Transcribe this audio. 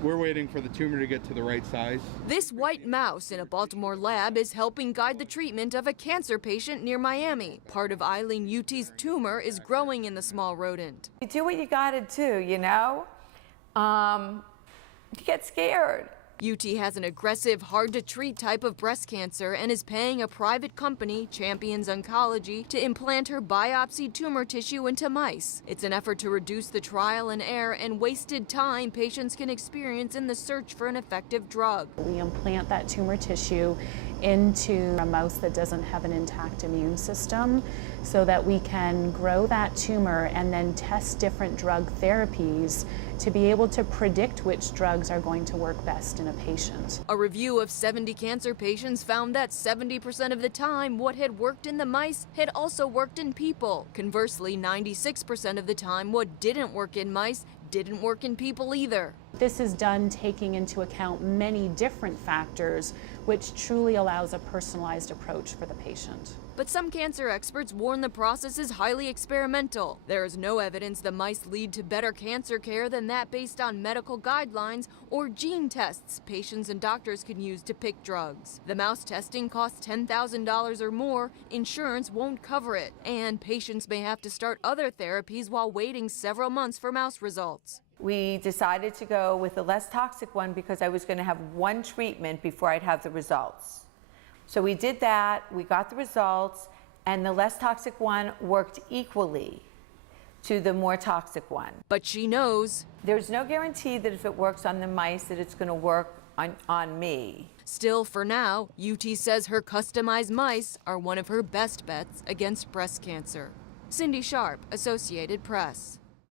We're waiting for the tumor to get to the right size. This white mouse in a Baltimore lab is helping guide the treatment of a cancer patient near Miami. Part of Eileen Youtie's tumor is growing in the small rodent. You do what you gotta do, you know? You get scared. Youtie has an aggressive, hard-to-treat type of breast cancer and is paying a private company, Champions Oncology, to implant her biopsied tumor tissue into mice. It's an effort to reduce the trial and error and wasted time patients can experience in the search for an effective drug. We implant that tumor tissue into a mouse that doesn't have an intact immune system so that we can grow that tumor and then test different drug therapies to be able to predict which drugs are going to work best in a patient. A review of 70 cancer patients found that 70% of the time what had worked in the mice had also worked in people. Conversely, 96% of the time what didn't work in mice didn't work in people either. This is done taking into account many different factors, which truly allows a personalized approach for the patient. But some cancer experts warn the process is highly experimental. There is no evidence the mice lead to better cancer care than that based on medical guidelines or gene tests patients and doctors can use to pick drugs. The mouse testing costs $10,000 or more, insurance won't cover it, and patients may have to start other therapies while waiting several months for mouse results. We decided to go with the less toxic one because I was going to have one treatment before I'd have the results. So we did that, we got the results, and the less toxic one worked equally to the more toxic one. But she knows there's no guarantee that if it works on the mice that it's going to work on me. Still, for now, Youtie says her customized mice are one of her best bets against breast cancer. Cindy Sharp, Associated Press.